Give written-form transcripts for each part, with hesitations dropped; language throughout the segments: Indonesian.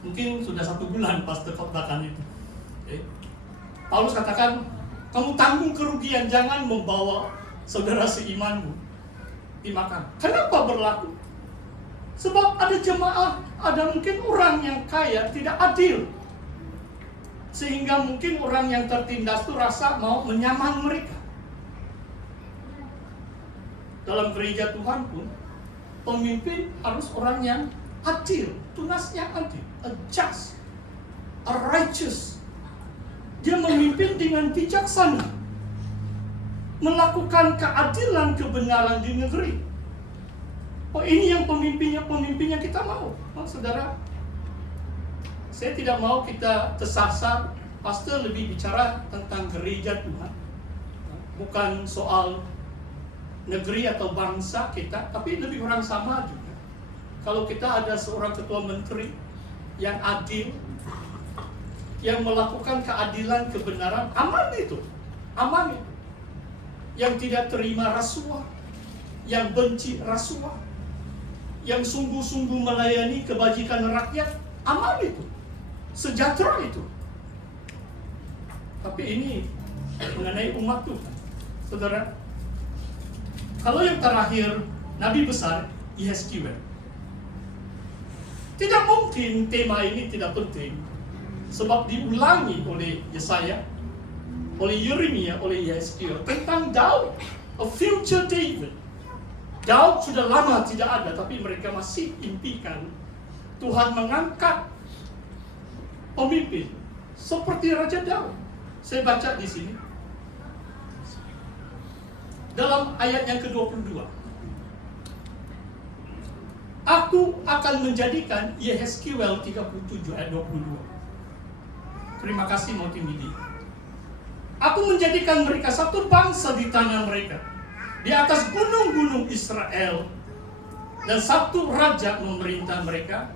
Mungkin sudah 1 bulan pastor khotbahkan itu. Paulus katakan, kamu tanggung kerugian, jangan membawa saudara seimanmu dimakan. Kenapa berlaku? Sebab ada jemaah, ada mungkin orang yang kaya tidak adil, sehingga mungkin orang yang tertindas itu rasa mau menyaman mereka. Dalam gereja Tuhan pun, pemimpin harus orang yang adil, tunas yang adil, a just, a righteous. Dia memimpin dengan bijaksana, melakukan keadilan, kebenaran di negeri. Oh, ini yang pemimpinnya kita mau. Saudara, saya tidak mau kita tersasar. Pastor lebih bicara tentang gereja Tuhan, bukan soal negeri atau bangsa kita, tapi lebih orang sama juga. Kalau kita ada seorang ketua menteri yang adil, yang melakukan keadilan, kebenaran, aman itu. Yang tidak terima rasuah, yang benci rasuah, yang sungguh-sungguh melayani kebajikan rakyat, aman itu, sejahtera itu. Tapi ini mengenai umat Tuhan, saudara. Kalau yang terakhir, Nabi besar Yehezkiel. Tidak mungkin tema ini tidak penting, sebab diulangi oleh Yesaya, oleh Yeremia, oleh Yehezkiel tentang Daud, a future David. Daud sudah lama tidak ada, tapi mereka masih impikan Tuhan mengangkat pemimpin seperti Raja Daud. Saya baca di sini dalam ayat yang ke-22. Aku akan menjadikan Yehezkiel 37 ayat 22. Terima kasih multimedia. Aku menjadikan mereka satu bangsa di tanah mereka, di atas gunung-gunung Israel, dan satu raja memerintah mereka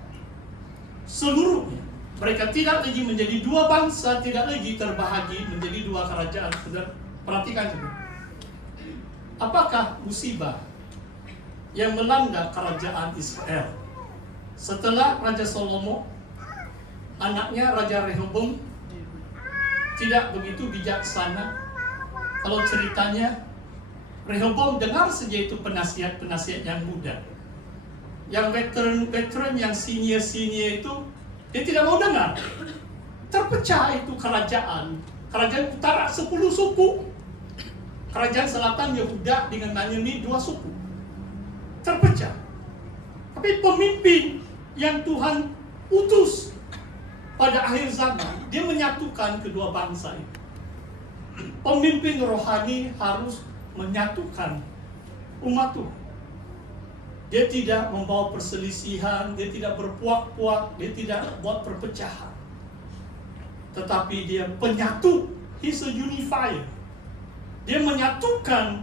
seluruhnya. Mereka tidak lagi menjadi 2 bangsa, tidak lagi terbahagi menjadi 2 kerajaan. Saudara, perhatikan juga. Apakah musibah yang melanda kerajaan Israel setelah Raja Salomo, anaknya Raja Rehoboam, tidak begitu bijaksana? Kalau ceritanya, Rehoboam dengar saja itu penasihat-penasihat yang muda, yang veteran, yang senior itu, dia tidak mau dengar. Terpecah itu kerajaan utara 10 suku, kerajaan selatan Yehuda dengan Benyamini 2 suku, terpecah. Tapi pemimpin yang Tuhan utus pada akhir zaman, dia menyatukan kedua bangsa itu. Pemimpin rohani harus menyatukan umat Tuhan. Dia tidak membawa perselisihan, dia tidak berpuak-puak, dia tidak buat perpecahan. Tetapi dia penyatu, he's a unifier. Dia menyatukan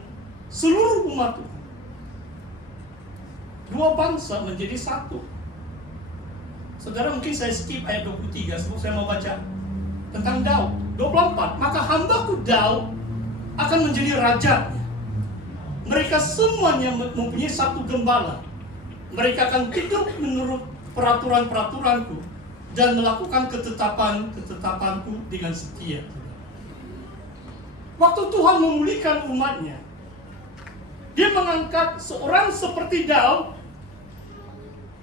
seluruh umat Tuhan. 2 bangsa menjadi satu. Saudara, mungkin saya skip ayat 23, sebab saya mau baca tentang Daud. 24, maka hambaku Daud akan menjadi raja. Mereka semuanya mempunyai satu gembala. Mereka akan hidup menurut peraturan-peraturanku dan melakukan ketetapan-ketetapanku dengan setia. Waktu Tuhan memulihkan umatnya, dia mengangkat seorang seperti Daud,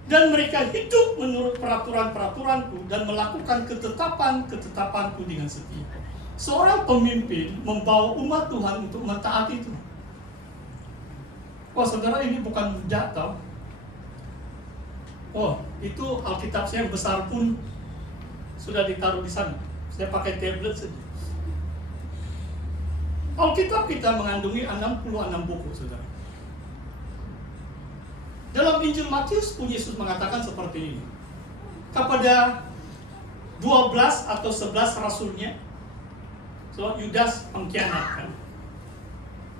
dan mereka hidup menurut peraturan-peraturanku dan melakukan ketetapan-ketetapanku dengan setia. Seorang pemimpin membawa umat Tuhan untuk mentaati itu. Wah, saudara, ini bukan mudah tau. Oh, itu Alkitab saya yang besar pun sudah ditaruh di sana. Saya pakai tablet saja. Alkitab kita mengandungi 66 buku, saudara. Dalam Injil Matius pun Yesus mengatakan seperti ini. Kepada 12 atau 11 rasulnya, so Yudas mengkhianatkan.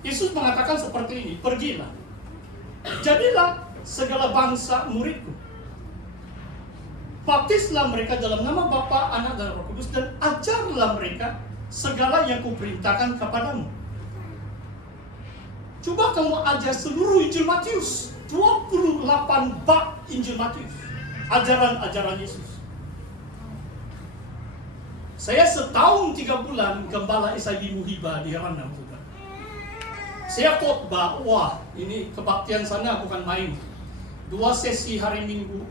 Yesus mengatakan seperti ini, pergilah, jadilah segala bangsa muridku. Baptislah mereka dalam nama Bapa, Anak, dan Roh Kudus, dan ajarlah mereka segala yang kuperintahkan kepadamu. Coba kamu ajar seluruh Injil Matius, 28 bab Injil Matius, ajaran-ajaran Yesus. Saya setahun 3 bulan gembala SIB Muhibah di Ranam, saudara. Saya khotbah, wah ini kebaktian sana bukan main. 2 sesi hari Minggu,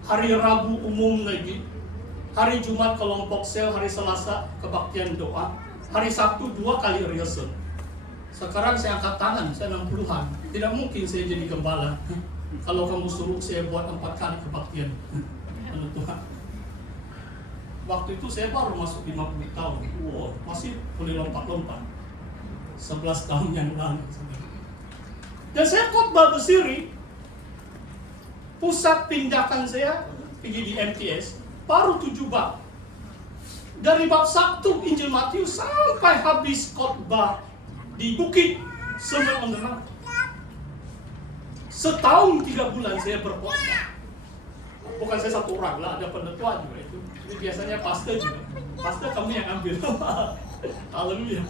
hari Rabu umum lagi, hari Jumat kelompok sel, hari Selasa kebaktian doa, hari Sabtu 2 kali rehearsal. Sekarang saya angkat tangan, saya 60-an. Tidak mungkin saya jadi gembala kalau kamu suruh saya buat 4 kali kebaktian. Tuhan. Waktu itu saya baru masuk 50 tahun. Wow, masih boleh lompat-lompat. 11 tahun yang lalu. Dan saya khotbah bersiri. Pusat tindakan saya pergi di MTS baru 7 bab. Dari bab 1 Injil Matius sampai habis khotbah di bukit semua menerang. Setahun 3 bulan saya berkhotbah. Bukan saya satu orang lah, ada penetua juga itu. Ini biasanya pastor juga. Pastor kamu yang ambil. Haleluya.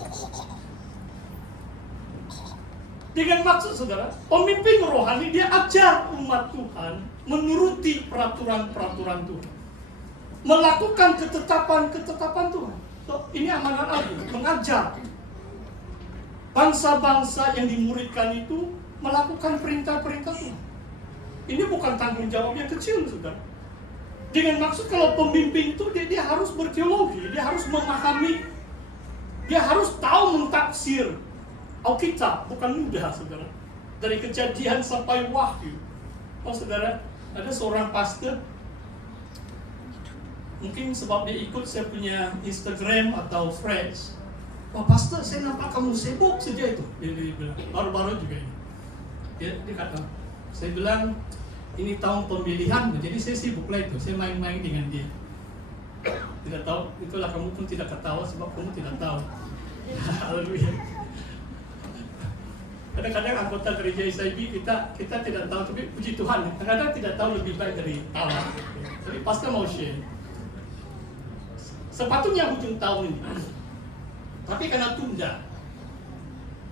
Dengan maksud saudara, pemimpin rohani dia ajar umat Tuhan menuruti peraturan-peraturan Tuhan. Melakukan ketetapan-ketetapan Tuhan. So, ini amanat agung, mengajar. Bangsa-bangsa yang dimuridkan itu melakukan perintah-perintah Tuhan. Ini bukan tanggung jawab yang kecil, saudara. Dengan maksud kalau pemimpin itu dia harus berteologi, dia harus memahami, dia harus tahu mentafsir Alkitab, bukan mudah, saudara. Dari Kejadian sampai Wahyu. Oh, saudara, ada seorang pastor, mungkin sebab dia ikut saya punya Instagram atau Threads. Wah, pastor, saya nampak kamu sibuk saja itu. Dia bilang, baru-baru juga ini. Dia kata, saya bilang, ini tahun pemilihan, jadi saya sibuk lah itu. Saya main-main dengan dia. Tidak tahu, itulah kamu pun tidak ketawa sebab kamu tidak tahu. Haleluya. Kadang-kadang anggota gereja SIB kita tidak tahu, tapi puji Tuhan, kadang-kadang tidak tahu lebih baik dari Allah. Jadi pastor mau share. Sepatutnya ujung tahun ini, tapi karena tunda.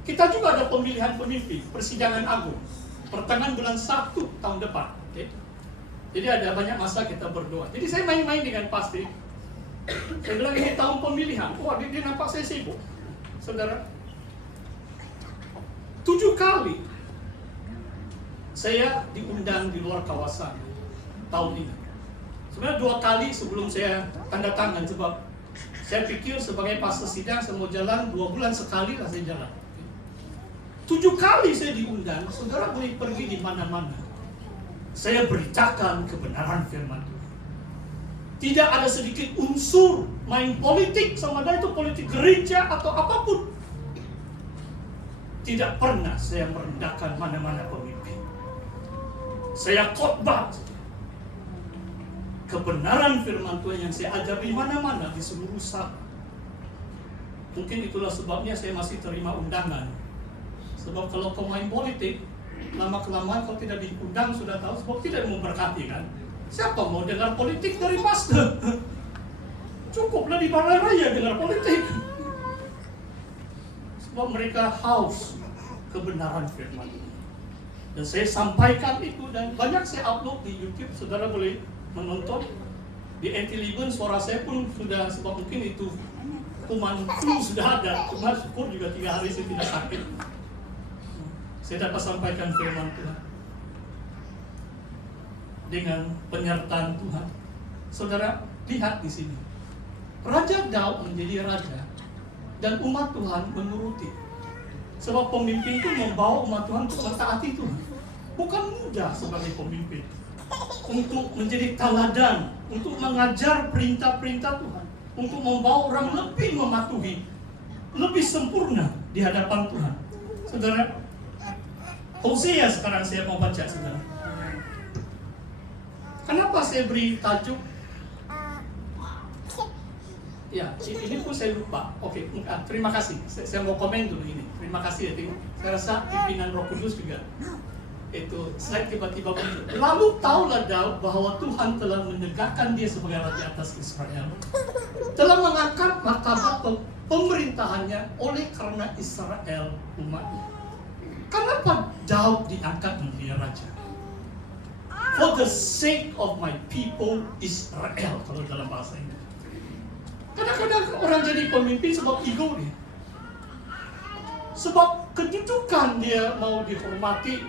Kita juga ada pemilihan pemimpin, persidangan agung. Pertengahan bulan 1 tahun depan, okay? Jadi ada banyak masa kita berdoa. Jadi saya main-main dengan pastor. Saya bilang ini tahun pemilihan. Wah, dia nampak saya sibuk, saudara. 7 kali saya diundang di luar kawasan tahun ini. Sebenarnya 2 kali sebelum saya tanda tangan, sebab saya pikir sebagai pastor sidang saya mau jalan 2 bulan sekali lah saya jalan. 7 kali saya diundang, saudara boleh pergi di mana-mana. Saya beritakan kebenaran firman Tuhan. Tidak ada sedikit unsur main politik, sama ada itu politik gereja atau apapun. Tidak pernah saya merendahkan mana-mana pemimpin. Saya khotbah kebenaran firman Tuhan yang saya ajar di mana-mana di seluruh Sabah. Mungkin itulah sebabnya saya masih terima undangan. Sebab kalau kau main politik, lama-kelamaan kau tidak diundang, sudah tahu, sebab tidak memberkati kan. Siapa mau dengar politik dari pastor? Cukuplah di balai raya dengar politik. Sebab mereka haus kebenaran firman. Dan saya sampaikan itu, dan banyak saya upload di YouTube, saudara boleh menonton. Di Anti-Liban suara saya pun sudah, sebab mungkin itu kuman flu sudah ada. Cuma syukur juga 3 hari saya tidak sakit. Saya dapat sampaikan firman Tuhan dengan penyertaan Tuhan. Saudara, lihat di sini. Raja Daud menjadi raja dan umat Tuhan menuruti. Sebab pemimpin itu membawa umat Tuhan untuk mentaati Tuhan. Bukan mudah sebagai pemimpin untuk menjadi teladan, untuk mengajar perintah-perintah Tuhan, untuk membawa orang lebih mematuhi, lebih sempurna di hadapan Tuhan. Saudara, Hosea sekarang saya mau baca, saudara. Kenapa saya beri tajuk? Ya, ini pun saya lupa. Oke, terima kasih. Saya mau komen dulu ini. Terima kasih ya, tengok. Saya rasa pimpinan Roh Kudus juga. Itu slide tiba-tiba muncul. Lalu taulah Daud bahwa Tuhan telah menegakkan dia sebagai raja atas Israel. Telah mengangkat martabat pemerintahannya oleh karena Israel umatnya. Kenapa Daud diangkat menjadi raja? For the sake of my people Israel, kalau dalam bahasa Inggris. Kadang-kadang orang jadi pemimpin sebab ego dia. Sebab kedudukan dia mau dihormati.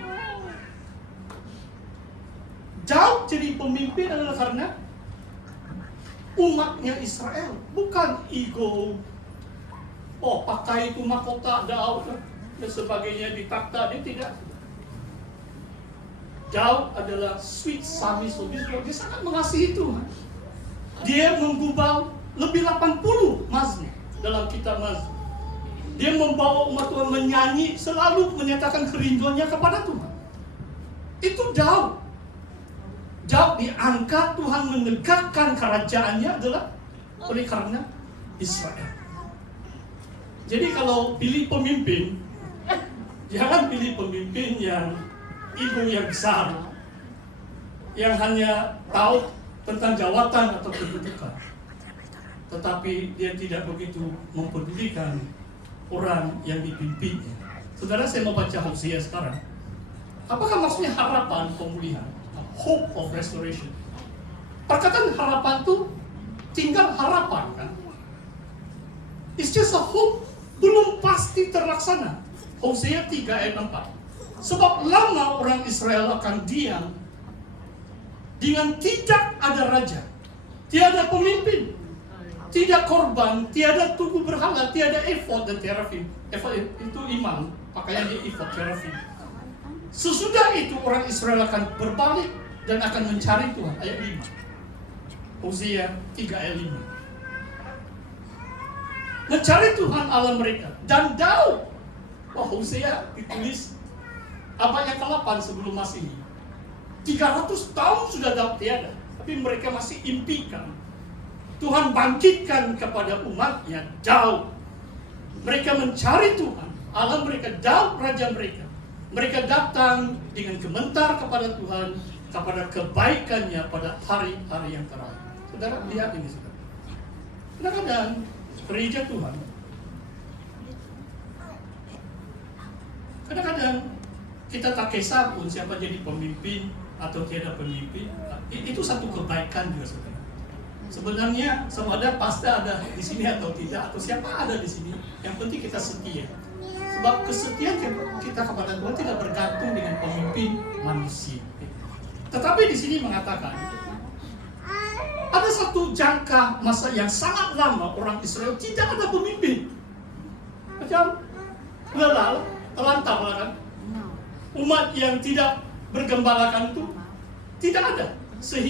Daud jadi pemimpin adalah karena umatnya Israel, bukan ego. Oh, pakai itu mahkota Daud dan sebagainya di takhta, dia tidak. Daud adalah sweet Psalmis, dia sangat mengasihi Tuhan. Dia menggubal lebih 80 mazmur dalam kitab mazmur. Dia membawa umat Tuhan menyanyi, selalu menyatakan kerinduannya kepada Tuhan. Itu Daud. Daud diangkat, Tuhan menegakkan kerajaannya adalah oleh karena Israel. Jadi kalau pilih pemimpin, jangan pilih pemimpin yang ego yang besar, yang hanya tahu tentang jawatan atau kedudukan, tetapi dia tidak begitu mempedulikan orang yang dipimpinnya. Saudara, saya mau baca Hosea sekarang. Apakah maksudnya harapan pemulihan? Hope of restoration. Perkataan harapan itu tinggal harapan, kan? It's just a hope, belum pasti terlaksana. Hosea 3 ayat 4. Sebab lama orang Israel akan diam dengan tidak ada raja, tiada pemimpin, tidak korban, tiada tubuh berhala, tiada efod dan terafim. Efod itu imam, pakaiannya efod terafim. Sesudah itu orang Israel akan berbalik dan akan mencari Tuhan. Ayat 5. Hosea 3 ayat 5. Mencari Tuhan Allah mereka. Dan Daud. Wah, Hosea ditulis abad yang ke-8 sebelum Masehi. 300 tahun sudah Daud tiada, tapi mereka masih impikan. Tuhan bangkitkan kepada umatnya Daud. Mereka mencari Tuhan, Allah mereka, Daud raja mereka. Mereka datang dengan gemetar kepada Tuhan, kepada kebaikannya pada hari-hari yang terakhir. Saudara, lihat ini, saudara. Kadang-kadang gereja Tuhan, kadang-kadang kita tak kisah pun siapa jadi pemimpin atau tiada pemimpin, itu satu kebaikan juga, saudara. Sebenarnya sama ada pasti ada di sini atau tidak, atau siapa ada di sini, yang penting kita setia. Sebab kesetiaan kita kepada Tuhan tidak bergantung dengan pemimpin manusia. Tetapi di sini mengatakan ada satu jangka masa yang sangat lama orang Israel tidak ada pemimpin. Macam lelah, terlantar kan. Umat yang tidak bergembalakan itu tidak ada, sehingga